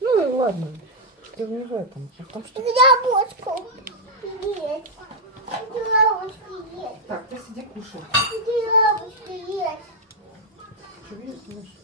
Ну ладно, ты не в этом. А в том, что... Яблочко есть. Яблочко есть. Так, ты сиди кушай. Яблочко есть. Что видишь?